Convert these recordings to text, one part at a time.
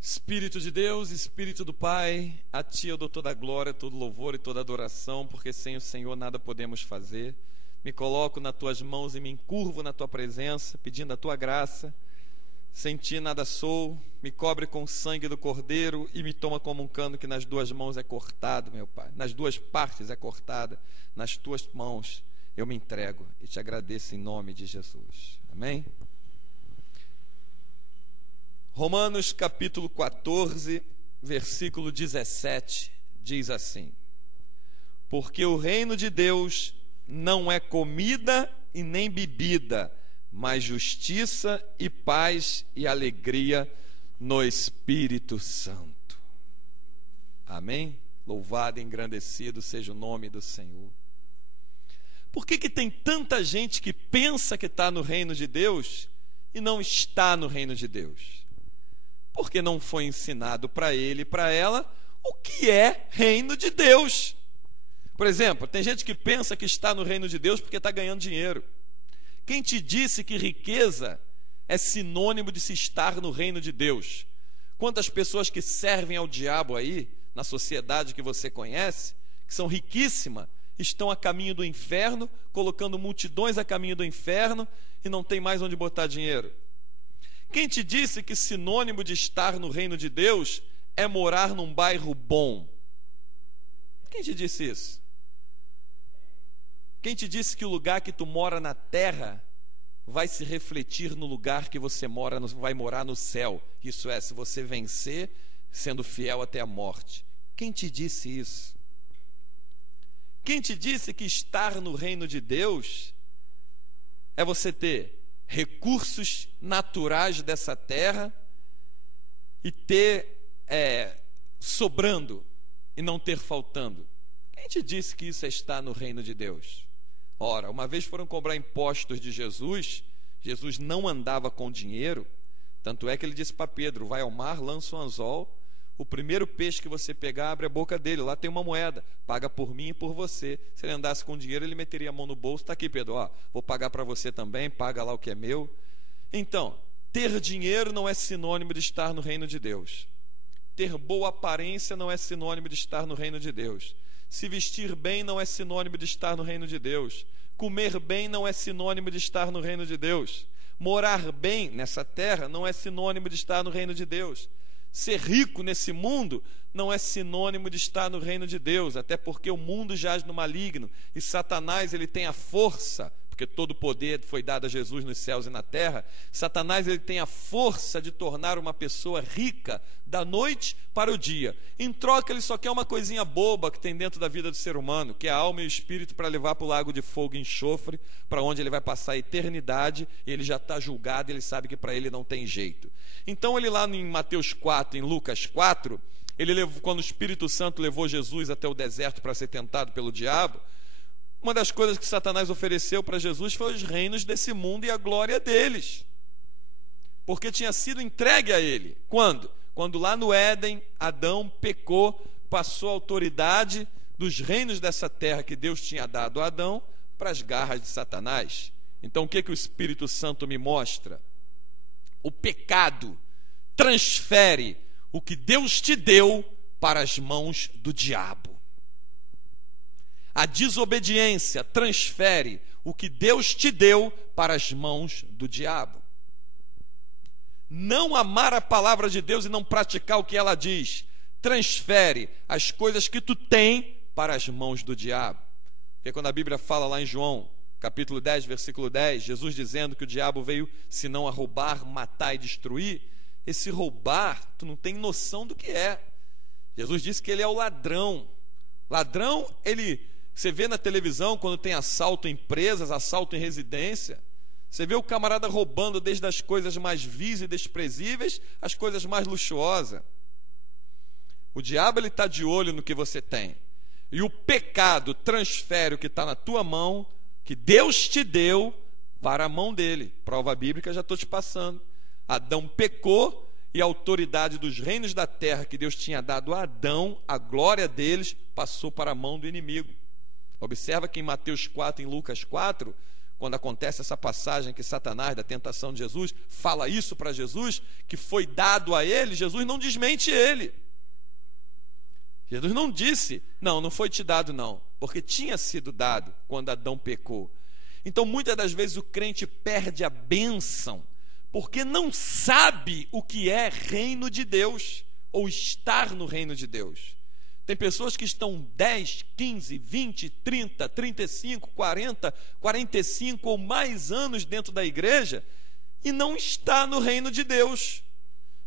Espírito de Deus, Espírito do Pai, a Ti eu dou toda a glória, todo louvor e toda adoração, porque sem o Senhor nada podemos fazer. Me coloco nas Tuas mãos e me encurvo na Tua presença, pedindo a Tua graça. Sem Ti nada sou, me cobre com o sangue do Cordeiro e me toma como um cano que nas duas mãos é cortado, meu Pai. Nas duas partes é cortada, nas Tuas mãos eu me entrego e Te agradeço em nome de Jesus. Amém? Romanos capítulo 14, versículo 17, diz assim: porque o reino de Deus não é comida e nem bebida, mas justiça e paz e alegria no Espírito Santo. Amém? Louvado e engrandecido seja o nome do Senhor. Por que tem tanta gente que pensa que está no reino de Deus e não está no reino de Deus? Porque não foi ensinado para ele e para ela o que é reino de Deus. Por exemplo, tem gente que pensa que está no reino de Deus porque está ganhando dinheiro. Quem te disse que riqueza é sinônimo de se estar no reino de Deus? Quantas pessoas que servem ao diabo aí, na sociedade que você conhece, que são riquíssimas, estão a caminho do inferno, colocando multidões a caminho do inferno e não tem mais onde botar dinheiro? Quem te disse que sinônimo de estar no reino de Deus é morar num bairro bom? Quem te disse isso? Quem te disse que o lugar que tu mora na terra vai se refletir no lugar que você mora, vai morar no céu? Isso é, se você vencer, sendo fiel até a morte. Quem te disse isso? Quem te disse que estar no reino de Deus é você ter recursos naturais dessa terra e ter sobrando e não ter faltando? Quem te disse que isso é estar no reino de Deus? Ora, uma vez foram cobrar impostos de Jesus, Jesus não andava com dinheiro, tanto é que ele disse para Pedro: vai ao mar, lança um anzol, o primeiro peixe que você pegar, abre a boca dele, lá tem uma moeda, paga por mim e por você. Se ele andasse com dinheiro, ele meteria a mão no bolso: está aqui, Pedro, ó, vou pagar para você também, paga lá o que é meu. Então, ter dinheiro não é sinônimo de estar no reino de Deus. Ter boa aparência não é sinônimo de estar no reino de Deus. Se vestir bem não é sinônimo de estar no reino de Deus. Comer bem não é sinônimo de estar no reino de Deus. Morar bem nessa terra não é sinônimo de estar no reino de Deus. Ser rico nesse mundo não é sinônimo de estar no reino de Deus, até porque o mundo jaz no maligno e Satanás ele tem a força, porque todo o poder foi dado a Jesus nos céus e na terra. Satanás ele tem a força de tornar uma pessoa rica da noite para o dia. Em troca, ele só quer uma coisinha boba que tem dentro da vida do ser humano, que é a alma e o espírito, para levar para o lago de fogo e enxofre, para onde ele vai passar a eternidade, e ele já está julgado, ele sabe que para ele não tem jeito. Então ele lá em Mateus 4, em Lucas 4, quando o Espírito Santo levou Jesus até o deserto para ser tentado pelo diabo, uma das coisas que Satanás ofereceu para Jesus foi os reinos desse mundo e a glória deles, porque tinha sido entregue a ele. Quando? Quando lá no Éden, Adão pecou, passou a autoridade dos reinos dessa terra que Deus tinha dado a Adão para as garras de Satanás. Então o que o Espírito Santo me mostra? O pecado transfere o que Deus te deu para as mãos do diabo. A desobediência transfere o que Deus te deu para as mãos do diabo. Não amar a palavra de Deus e não praticar o que ela diz transfere as coisas que tu tem para as mãos do diabo. Porque quando a Bíblia fala lá em João, capítulo 10, versículo 10, Jesus dizendo que o diabo veio senão a roubar, matar e destruir, esse roubar, tu não tem noção do que é. Jesus disse que ele é o ladrão. Ladrão, você vê na televisão quando tem assalto em empresas, assalto em residência, você vê o camarada roubando desde as coisas mais vis e desprezíveis às coisas mais luxuosas. O diabo está de olho no que você tem. E o pecado transfere o que está na tua mão, que Deus te deu, para a mão dele. Prova bíblica, já estou te passando. Adão pecou e a autoridade dos reinos da terra que Deus tinha dado a Adão, a glória deles, passou para a mão do inimigo. Observa que em Mateus 4, em Lucas 4, quando acontece essa passagem que Satanás, da tentação de Jesus, fala isso para Jesus, que foi dado a ele, Jesus não desmente ele. Jesus não disse, não foi te dado não, porque tinha sido dado quando Adão pecou. Então, muitas das vezes o crente perde a bênção, porque não sabe o que é reino de Deus, ou estar no reino de Deus. Tem pessoas que estão 10, 15, 20, 30, 35, 40, 45 ou mais anos dentro da igreja e não está no reino de Deus.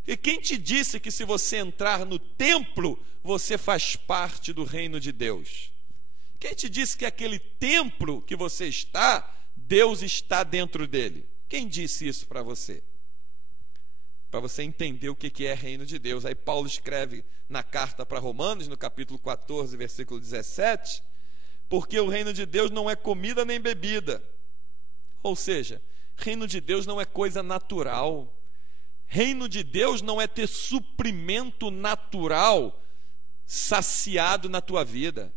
E quem te disse que se você entrar no templo, você faz parte do reino de Deus? Quem te disse que aquele templo que você está, Deus está dentro dele? Quem disse isso para você? Para você entender o que é reino de Deus. Aí Paulo escreve na carta para Romanos, no capítulo 14, versículo 17, porque o reino de Deus não é comida nem bebida. Ou seja, reino de Deus não é coisa natural. Reino de Deus não é ter suprimento natural saciado na tua vida.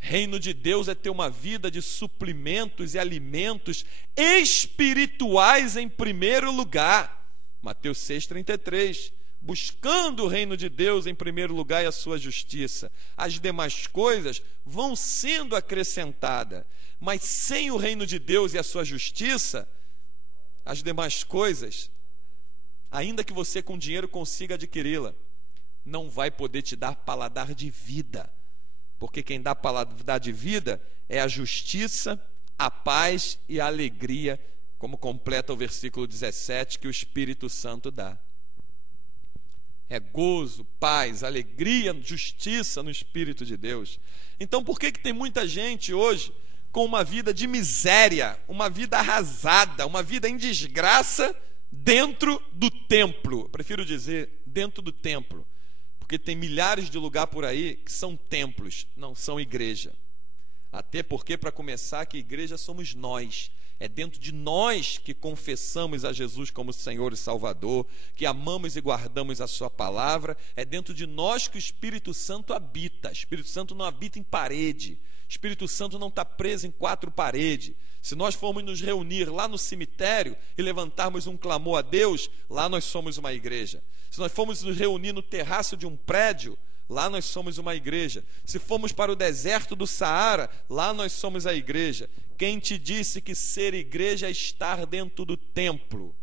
Reino de Deus é ter uma vida de suprimentos e alimentos espirituais em primeiro lugar. Mateus 6,33, buscando o reino de Deus em primeiro lugar e a sua justiça. As demais coisas vão sendo acrescentadas, mas sem o reino de Deus e a sua justiça, as demais coisas, ainda que você com dinheiro consiga adquiri-la, não vai poder te dar paladar de vida, porque quem dá paladar de vida é a justiça, a paz e a alegria, como completa o versículo 17, que o Espírito Santo dá. É gozo, paz, alegria, justiça no Espírito de Deus. Então, por que tem muita gente hoje com uma vida de miséria, uma vida arrasada, uma vida em desgraça dentro do templo? Eu prefiro dizer dentro do templo, porque tem milhares de lugares por aí que são templos, não são igreja. Até porque, para começar, que igreja somos nós. É dentro de nós que confessamos a Jesus como Senhor e Salvador, que amamos e guardamos a sua palavra. É dentro de nós que o Espírito Santo habita. O Espírito Santo não habita em parede. O Espírito Santo não está preso em 4 paredes. Se nós formos nos reunir lá no cemitério e levantarmos um clamor a Deus, lá nós somos uma igreja. Se nós formos nos reunir no terraço de um prédio, lá nós somos uma igreja. Se formos para o deserto do Saara, lá nós somos a igreja. Quem te disse que ser igreja é estar dentro do templo?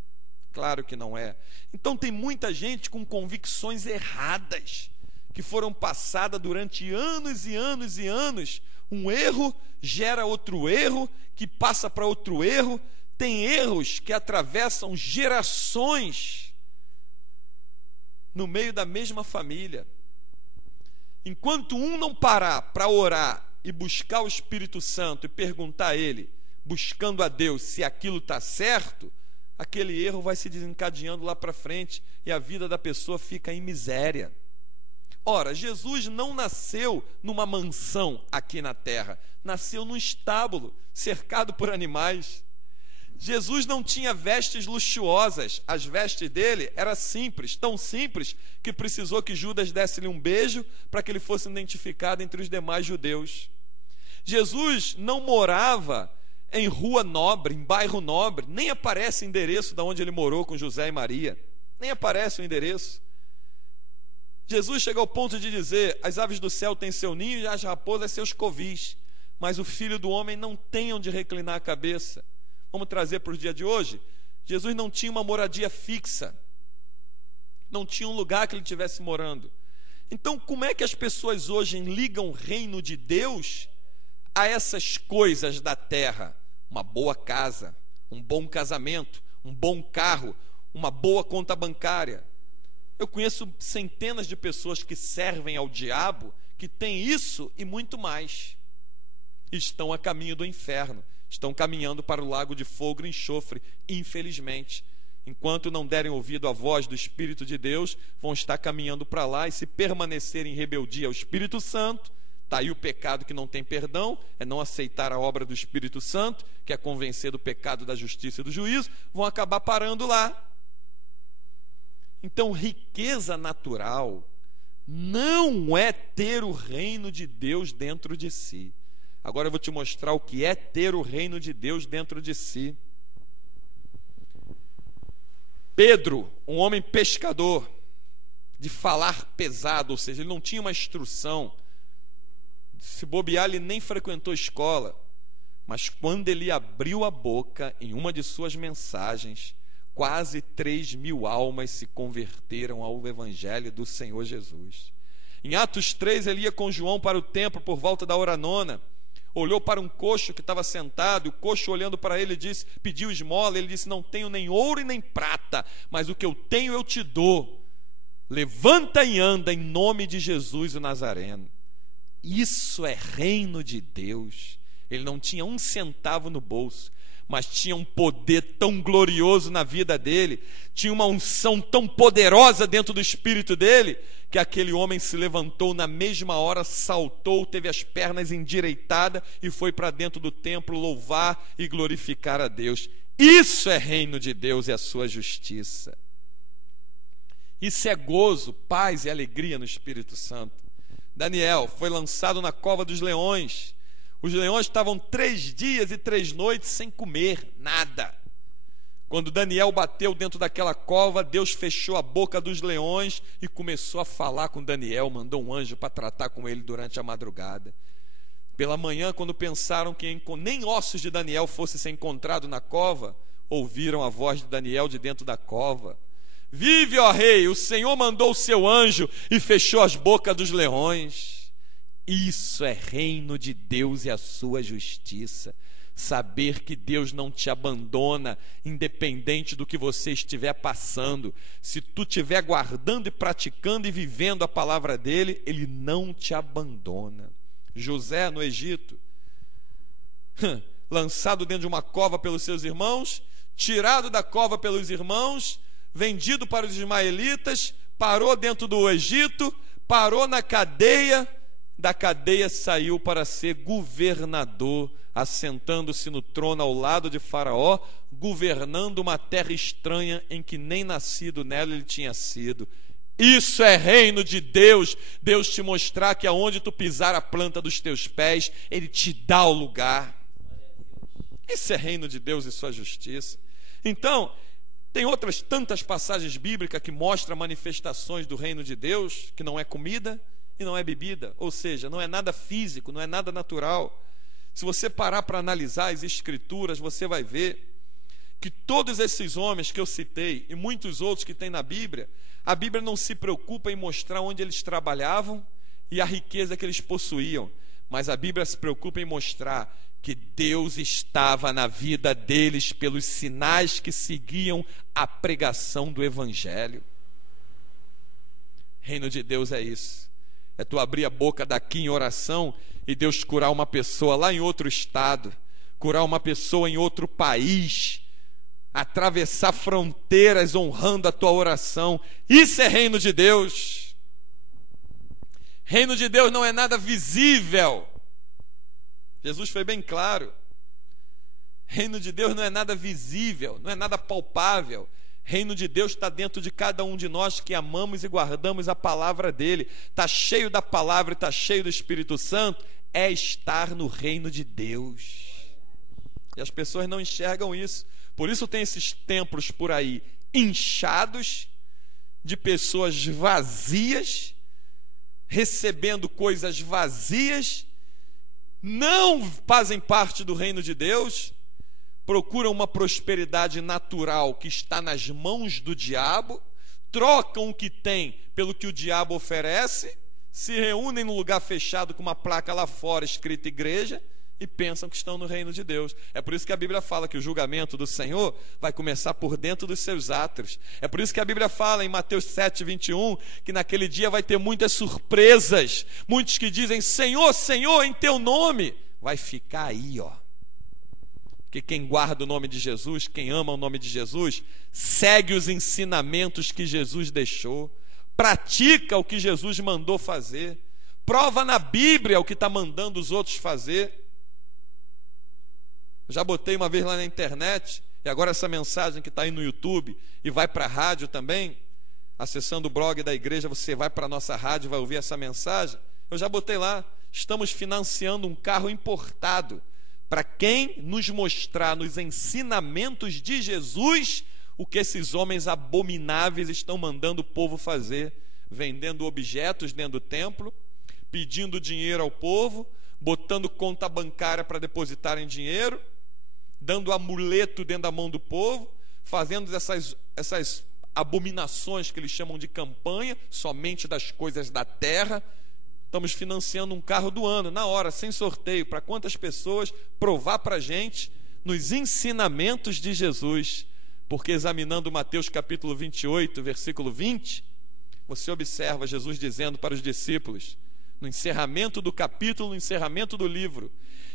Claro que não é. Então tem muita gente com convicções erradas, que foram passadas durante anos e anos e anos. Um erro gera outro erro, que passa para outro erro. Tem erros que atravessam gerações no meio da mesma família. Enquanto um não parar para orar e buscar o Espírito Santo e perguntar a ele, buscando a Deus, se aquilo está certo, aquele erro vai se desencadeando lá para frente e a vida da pessoa fica em miséria. Ora, Jesus não nasceu numa mansão aqui na terra, nasceu num estábulo, cercado por animais. Jesus não tinha vestes luxuosas, as vestes dele eram simples, tão simples que precisou que Judas desse-lhe um beijo para que ele fosse identificado entre os demais judeus. Jesus não morava em rua nobre, em bairro nobre, nem aparece o endereço de onde ele morou com José e Maria, nem aparece o endereço. Jesus chega ao ponto de dizer, as aves do céu têm seu ninho e as raposas seus covis, mas o Filho do Homem não tem onde reclinar a cabeça. Vamos trazer para o dia de hoje? Jesus não tinha uma moradia fixa, não tinha um lugar que ele estivesse morando. Então, como é que as pessoas hoje ligam o reino de Deus a essas coisas da terra? Uma boa casa, um bom casamento, um bom carro, uma boa conta bancária. Eu conheço centenas de pessoas que servem ao diabo, que têm isso e muito mais. Estão a caminho do inferno. Estão caminhando para o lago de fogo e enxofre, infelizmente. Enquanto não derem ouvido à voz do Espírito de Deus, vão estar caminhando para lá, e se permanecerem em rebeldia ao Espírito Santo, está aí o pecado que não tem perdão, é não aceitar a obra do Espírito Santo, que é convencer do pecado, da justiça e do juízo, vão acabar parando lá. Então, riqueza natural não é ter o reino de Deus dentro de si. Agora eu vou te mostrar o que é ter o reino de Deus dentro de si. Pedro, um homem pescador, de falar pesado, ou seja, ele não tinha uma instrução. Se bobear, ele nem frequentou escola. Mas quando ele abriu a boca em uma de suas mensagens, quase 3.000 almas se converteram ao Evangelho do Senhor Jesus. Em Atos 3, ele ia com João para o templo por volta da hora nona, olhou para um coxo que estava sentado, e o coxo olhando para ele disse, pediu esmola, ele disse, não tenho nem ouro e nem prata, mas o que eu tenho eu te dou. Levanta e anda em nome de Jesus o Nazareno. Isso é reino de Deus. Ele não tinha um centavo no bolso, mas tinha um poder tão glorioso na vida dele, tinha uma unção tão poderosa dentro do espírito dele, que aquele homem se levantou na mesma hora, saltou, teve as pernas endireitadas e foi para dentro do templo louvar e glorificar a Deus. Isso é reino de Deus e a sua justiça. Isso é gozo, paz e alegria no Espírito Santo. Daniel foi lançado na cova dos leões. Os leões estavam 3 dias e 3 noites sem comer nada. Quando Daniel bateu dentro daquela cova, Deus fechou a boca dos leões e começou a falar com Daniel, mandou um anjo para tratar com ele durante a madrugada. Pela manhã, quando pensaram que nem ossos de Daniel fossem ser encontrados na cova, ouviram a voz de Daniel de dentro da cova. Vive, ó rei, o Senhor mandou o seu anjo e fechou as bocas dos leões. Isso é reino de Deus e a sua justiça. Saber que Deus não te abandona, independente do que você estiver passando. Se tu estiver guardando e praticando e vivendo a palavra dele, ele não te abandona. José no Egito, lançado dentro de uma cova pelos seus irmãos, tirado da cova pelos irmãos, vendido para os ismaelitas, parou dentro do Egito, parou na cadeia, da cadeia saiu para ser governador, assentando-se no trono ao lado de Faraó, governando uma terra estranha em que nem nascido nela ele tinha sido. Isso é reino de Deus. Deus te mostrar que aonde tu pisar a planta dos teus pés, ele te dá o lugar. Isso é reino de Deus e sua justiça. Então, tem outras tantas passagens bíblicas que mostram manifestações do reino de Deus, que não é comida e não é bebida, ou seja, não é nada físico, não é nada natural. Se você parar para analisar as escrituras, você vai ver que todos esses homens que eu citei e muitos outros que tem na Bíblia, a Bíblia não se preocupa em mostrar onde eles trabalhavam e a riqueza que eles possuíam, mas a Bíblia se preocupa em mostrar que Deus estava na vida deles pelos sinais que seguiam a pregação do Evangelho. Reino de Deus é isso. É tu abrir a boca daqui em oração e Deus curar uma pessoa lá em outro estado, curar uma pessoa em outro país, atravessar fronteiras honrando a tua oração. Isso é reino de Deus. Reino de Deus não é nada visível. Jesus foi bem claro. Reino de Deus não é nada visível, não é nada palpável. Reino de Deus está dentro de cada um de nós que amamos e guardamos a palavra dele. Está cheio da palavra e está cheio do Espírito Santo. É estar no reino de Deus. E as pessoas não enxergam isso. Por isso tem esses templos por aí inchados de pessoas vazias, recebendo coisas vazias, não fazem parte do reino de Deus, procuram uma prosperidade natural que está nas mãos do diabo, trocam o que tem pelo que o diabo oferece, se reúnem num lugar fechado com uma placa lá fora escrita igreja e pensam que estão no reino de Deus. É por isso que a Bíblia fala que o julgamento do Senhor vai começar por dentro dos seus átrios. É por isso que a Bíblia fala em Mateus 7:21 que naquele dia vai ter muitas surpresas. Muitos que dizem, Senhor, Senhor, em teu nome. Vai ficar aí, ó. Porque quem guarda o nome de Jesus, quem ama o nome de Jesus, segue os ensinamentos que Jesus deixou, pratica o que Jesus mandou fazer, prova na Bíblia o que está mandando os outros fazer. Eu já botei uma vez lá na internet, e agora essa mensagem que está aí no YouTube e vai para a rádio também, acessando o blog da igreja, você vai para a nossa rádio e vai ouvir essa mensagem. Eu já botei lá, estamos financiando um carro importado para quem nos mostrar nos ensinamentos de Jesus o que esses homens abomináveis estão mandando o povo fazer, vendendo objetos dentro do templo, pedindo dinheiro ao povo, botando conta bancária para depositarem dinheiro, dando amuleto dentro da mão do povo, fazendo essas abominações que eles chamam de campanha, somente das coisas da terra. Estamos financiando um carro do ano, na hora, sem sorteio, para quantas pessoas provar para a gente nos ensinamentos de Jesus. Porque examinando Mateus capítulo 28, versículo 20, você observa Jesus dizendo para os discípulos, no encerramento do capítulo, no encerramento do livro: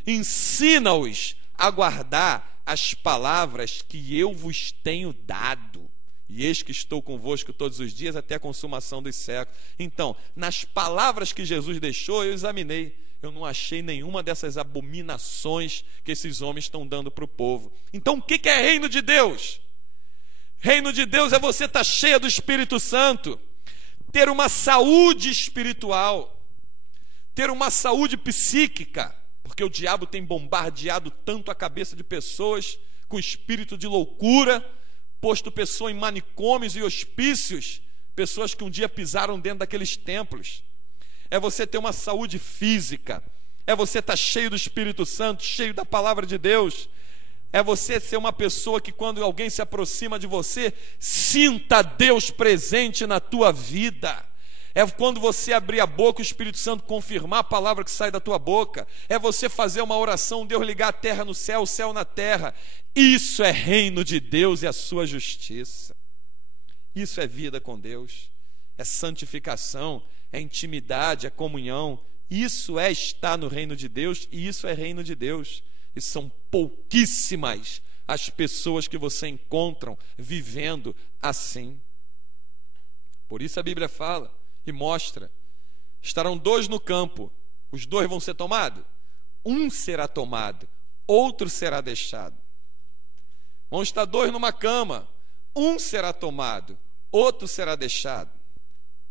ensina-os a guardar as palavras que eu vos tenho dado, e eis que estou convosco todos os dias até a consumação dos séculos. Então, nas palavras que Jesus deixou, eu examinei, eu não achei nenhuma dessas abominações que esses homens estão dando para o povo. Então, o que é reino de Deus? Reino de Deus é você estar cheia do Espírito Santo, ter uma saúde espiritual, ter uma saúde psíquica, porque o diabo tem bombardeado tanto a cabeça de pessoas com espírito de loucura, posto pessoas em manicômios e hospícios, pessoas que um dia pisaram dentro daqueles templos. É você ter uma saúde física, é você estar cheio do Espírito Santo, cheio da palavra de Deus, é você ser uma pessoa que quando alguém se aproxima de você, sinta Deus presente na tua vida. É quando você abrir a boca, o Espírito Santo confirmar a palavra que sai da tua boca. É você fazer uma oração, Deus ligar a terra no céu, o céu na terra. Isso é reino de Deus e a sua justiça. Isso é vida com Deus, é santificação, é intimidade, é comunhão. Isso é estar no reino de Deus e isso é reino de Deus. E são pouquíssimas as pessoas que você encontra vivendo assim. Por isso a Bíblia fala e mostra: estarão dois no campo, os dois vão ser tomados? Um será tomado, outro será deixado. Vão estar dois numa cama, um será tomado, outro será deixado.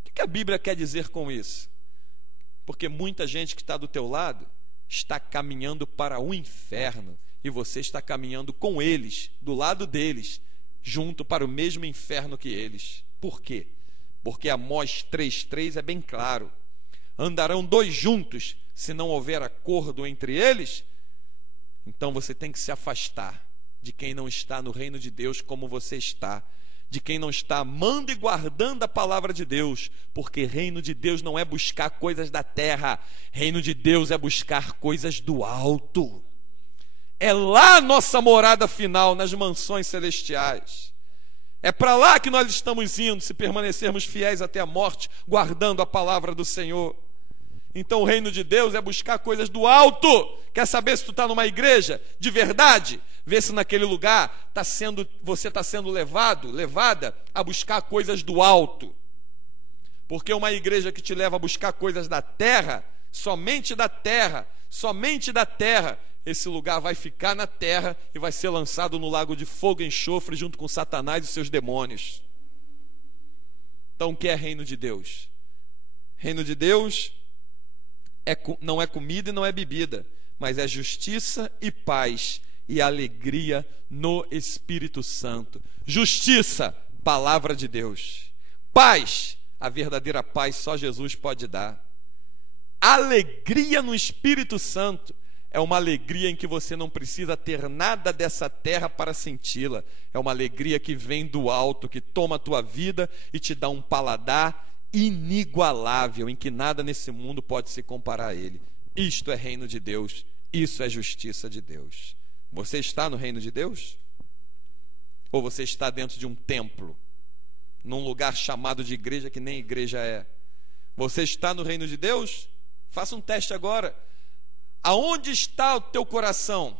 O que a Bíblia quer dizer com isso? Porque muita gente que está do teu lado está caminhando para o inferno e você está caminhando com eles, do lado deles, junto para o mesmo inferno que eles. Por quê? Porque Amós 3,3 é bem claro: andarão dois juntos, se não houver acordo entre eles. Então você tem que se afastar de quem não está no reino de Deus como você está, de quem não está amando e guardando a palavra de Deus, porque reino de Deus não é buscar coisas da terra, reino de Deus é buscar coisas do alto. É lá a nossa morada final, nas mansões celestiais. É para lá que nós estamos indo, se permanecermos fiéis até a morte, guardando a palavra do Senhor. Então o reino de Deus é buscar coisas do alto. Quer saber se tu está numa igreja de verdade? Vê se naquele lugar você está sendo levada a buscar coisas do alto. Porque uma igreja que te leva a buscar coisas da terra, somente da terra, esse lugar vai ficar na terra e vai ser lançado no lago de fogo e enxofre junto com Satanás e seus demônios. Então o que é reino de Deus? Reino de Deus não é comida e não é bebida, mas é justiça e paz e alegria no Espírito Santo. Justiça, palavra de Deus. Paz, a verdadeira paz só Jesus pode dar. Alegria no Espírito Santo é uma alegria em que você não precisa ter nada dessa terra para senti-la. É uma alegria que vem do alto, que toma a tua vida e te dá um paladar inigualável, em que nada nesse mundo pode se comparar a ele. Isto é reino de Deus, isso é justiça de Deus. Você está no reino de Deus? Ou você está dentro de um templo, num lugar chamado de igreja que nem igreja é? Você está no reino de Deus? Faça um teste agora. Aonde está o teu coração?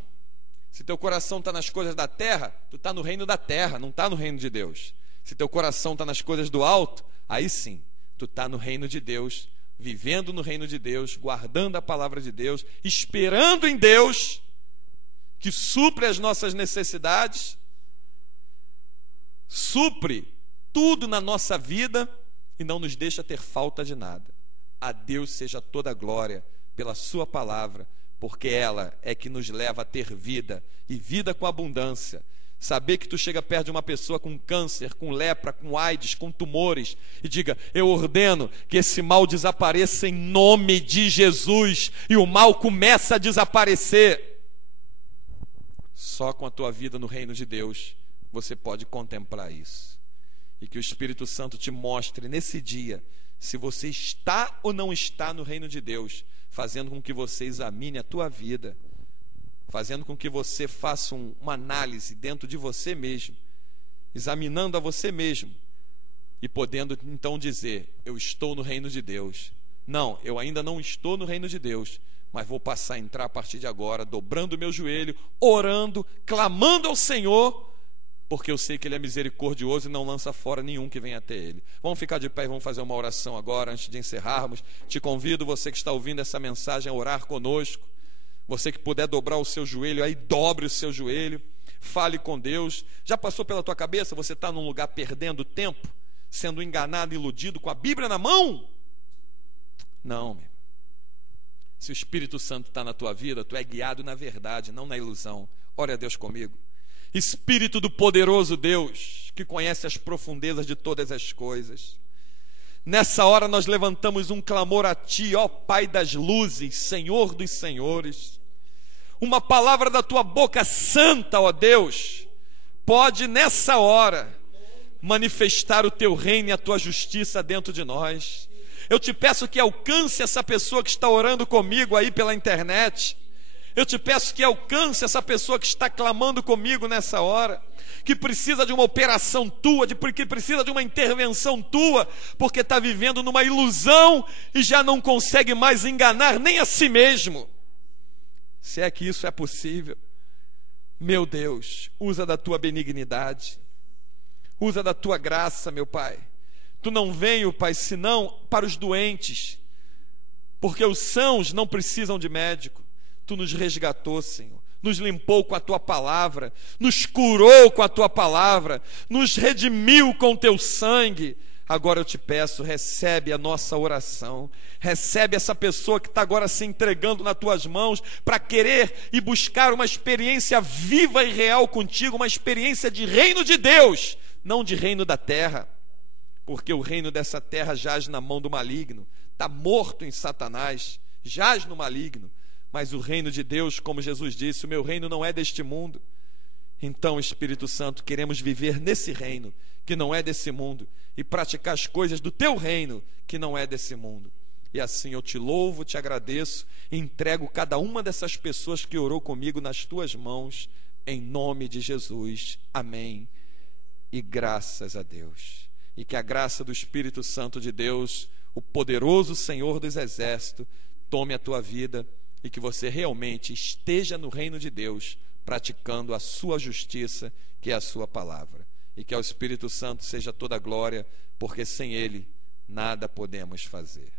Se teu coração está nas coisas da terra, tu está no reino da terra, não está no reino de Deus. Se teu coração está nas coisas do alto, aí sim, tu está no reino de Deus, vivendo no reino de Deus, guardando a palavra de Deus, esperando em Deus, que supre as nossas necessidades, supre tudo na nossa vida e não nos deixa ter falta de nada. A Deus seja toda a glória, pela sua palavra, porque ela é que nos leva a ter vida, e vida com abundância. Saber que tu chega perto de uma pessoa com câncer, com lepra, com AIDS, com tumores, e diga: eu ordeno que esse mal desapareça em nome de Jesus, e o mal começa a desaparecer. Só com a tua vida no reino de Deus você pode contemplar isso. E que o Espírito Santo te mostre nesse dia se você está ou não está no reino de Deus, fazendo com que você examine a tua vida, fazendo com que você faça uma análise dentro de você mesmo, examinando a você mesmo, e podendo então dizer: eu estou no reino de Deus. Não, eu ainda não estou no reino de Deus, mas vou passar a entrar a partir de agora, dobrando o meu joelho, orando, clamando ao Senhor, porque eu sei que Ele é misericordioso e não lança fora nenhum que venha até Ele. Vamos ficar de pé e vamos fazer uma oração agora, antes de encerrarmos. Te convido, você que está ouvindo essa mensagem, a orar conosco. Você que puder dobrar o seu joelho, aí dobre o seu joelho, fale com Deus. Já passou pela tua cabeça, você está num lugar perdendo tempo, sendo enganado, iludido, com a Bíblia na mão? Não, meu. Se o Espírito Santo está na tua vida, tu é guiado na verdade, não na ilusão. Ore a Deus comigo. Espírito do poderoso Deus, que conhece as profundezas de todas as coisas, nessa hora nós levantamos um clamor a Ti, ó Pai das luzes, Senhor dos senhores. Uma palavra da Tua boca santa, ó Deus, pode nessa hora manifestar o Teu reino e a Tua justiça dentro de nós. Eu te peço que alcance essa pessoa que está orando comigo aí pela internet. Eu te peço que alcance essa pessoa que está clamando comigo nessa hora, que precisa de uma operação tua, que precisa de uma intervenção tua, porque está vivendo numa ilusão e já não consegue mais enganar nem a si mesmo. Se é que isso é possível, meu Deus, usa da tua benignidade, usa da tua graça, meu Pai. Tu não veio, Pai, senão para os doentes, porque os sãos não precisam de médico. Tu nos resgatou, Senhor, nos limpou com a Tua palavra, nos curou com a Tua palavra, nos redimiu com o Teu sangue. Agora eu te peço, recebe a nossa oração, recebe essa pessoa que está agora se entregando nas Tuas mãos para querer e buscar uma experiência viva e real contigo, uma experiência de reino de Deus, não de reino da terra, porque o reino dessa terra jaz na mão do maligno, está morto em Satanás, jaz no maligno. Mas o reino de Deus, como Jesus disse, o meu reino não é deste mundo. Então, Espírito Santo, queremos viver nesse reino que não é desse mundo e praticar as coisas do teu reino que não é desse mundo. E assim eu te louvo, te agradeço e entrego cada uma dessas pessoas que orou comigo nas tuas mãos, em nome de Jesus. Amém. E graças a Deus. E que a graça do Espírito Santo de Deus, o poderoso Senhor dos exércitos, tome a tua vida e que você realmente esteja no reino de Deus, praticando a sua justiça, que é a sua palavra. E que ao Espírito Santo seja toda a glória, porque sem Ele nada podemos fazer.